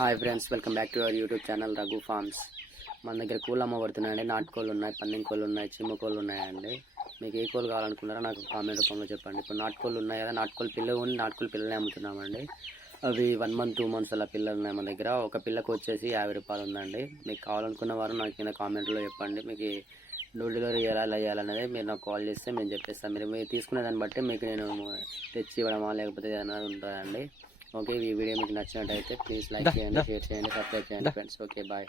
Hi friends, welcome back to our YouTube channel Raghu farms. మన దగ్గర కోళ్ళు అమ్మబడుతున్నాయండి. నాటుకోళ్ళు ఉన్నాయి, పన్నెం కోళ్ళు ఉన్నాయి, చిమ్మ కోళ్ళు ఉన్నాయండి. మీకు ఏ కోళ్ళు కావాలనుకున్నారో నాకు కామెంట్ రూపంలో చెప్పండి. ఇప్పుడు నాటుకోళ్ళు ఉన్నాయి కదా, నాటుకోళ్ళు పిల్లలు ఉంది, నాటుకోళ్ళు పిల్లలే అమ్ముతున్నామండి. అవి 1 month 2 months అలా పిల్లలు ఉన్నాయి మన దగ్గర. ఒక పిల్లకు వచ్చేసి 50 రూపాయలు ఉందండి. మీకు కావాలనుకున్న వారు నాకు కింద కామెంట్లో చెప్పండి. మీకు డోర్ డెలివరీ ఎలా చేయాలనేది మీరు నాకు కాల్ చేస్తే మేము చెప్పేస్తాం. మీరు తీసుకునే దాన్ని బట్టి మీకు నేను తెచ్చి ఇవ్వడమా లేకపోతే ఏదైనా ఉంటుందండి. ఓకే, ఈ వీడియో మీకు నచ్చినట్టయితే ప్లీజ్ లైక్ చేయండి, షేర్ చేయండి, సబ్స్క్రైబ్ చేయండి ఫ్రెండ్స్. Okay, bye.